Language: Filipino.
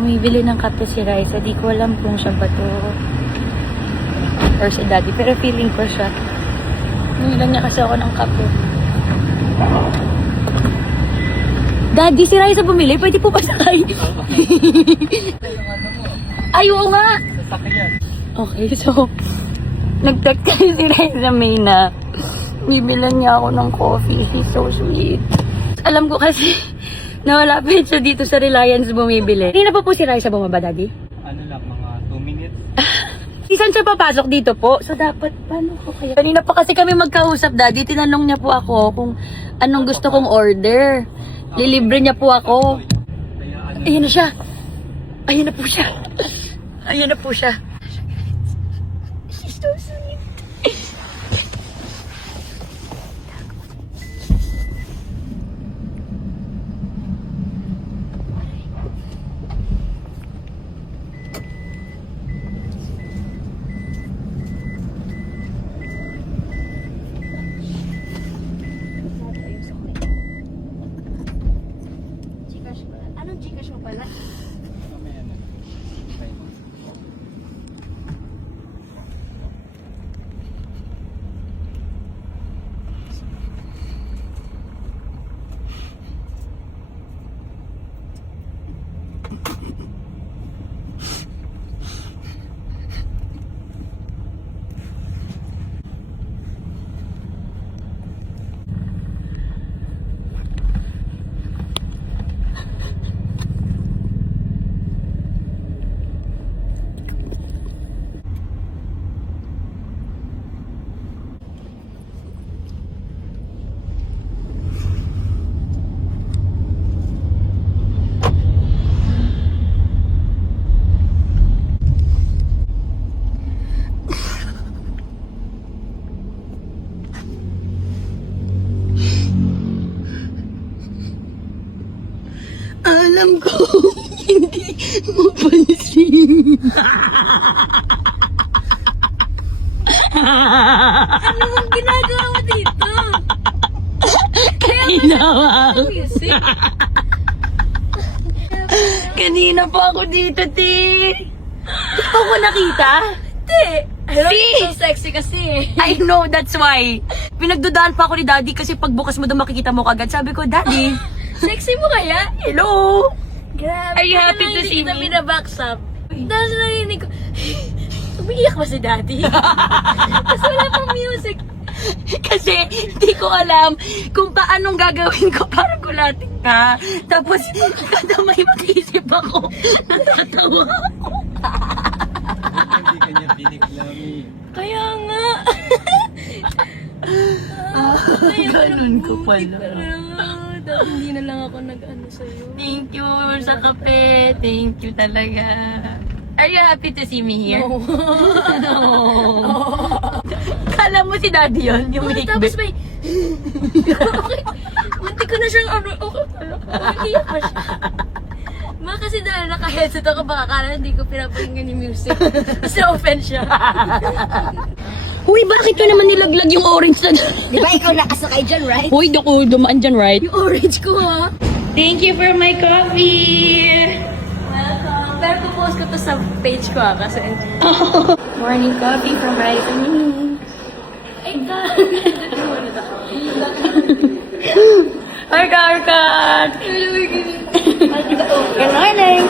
Bumibili ng kape si Raisa. Di ko alam kung siya ba to or si Daddy. Pero feeling ko siya. Nilang niya kasi ako ng kape. Daddy, si Raisa bumili. Pwede po ba sakay? Ay, oo nga. Okay, so nag-text kasi si Raisa May na bibilan niya ako ng coffee. He's so sweet. Alam ko kasi nawalapit siya dito sa Reliance bumibili. Hindi na pa po si Raisa bumaba, Daddy? Ano lang, mga 2 minutes. Saan siya papasok dito po? So dapat, paano ko kaya? Kanina pa kasi kami magkausap, Daddy. Tinanong niya po ako kung anong gusto kong order. Lilibre niya po ako. Ayun na siya. Ayun na po siya. Ayun na po siya. She's so sweet. Anong Gcash mo pala? Alam ko, hindi mo pansin. Ano mong ginagawa mo dito? Ginawa ko. Music? Kanina pa ako dito, Ti. Di pa ako nakita? Hindi. Hello, See? so sexy kasi. I know, that's why. Pinagdudaan pa ako ni Daddy kasi pagbukas mo doon makikita mo kagad. Sabi ko, Daddy, Sexy mo kaya? hello. Grabe. Are you happy to see Hindi kita me? binabackstab. Tapos narinig ko, umiiyak ba si Daddy? Tapos wala pang music. Kasi hindi ko alam kung paanong gagawin ko para gulatin ka. Tapos, kada may mag-isip ako, natatawa ako. Hindi kanya biniglami. Kaya nga. Ganun ko pala. Hindi na lang ako nag-ano sa'yo. Thank you sa kape. Thank you talaga. Are you happy to see me here? No. Kala mo si Daddy yun, yung Oh, hikbi. tapos may... Munti ko na siyang ano... Iiyak pa siya. Ma, kasi dahil naka-headset ako, baka kala hindi ko pinapakinggan yung music. Tapos na-offend siya. Uy, bakit ko naman nilaglag yung orange na Di ba ikaw nakasakay dyan, right? Uy, dako dumaan dyan, right? Yung orange ko, ha? Thank you for my coffee! Welcome. Pero pupost ko to sa page ko, ha? Kasi... Morning coffee from Raisa May. Ay, God! Arka, arka! Good Good morning!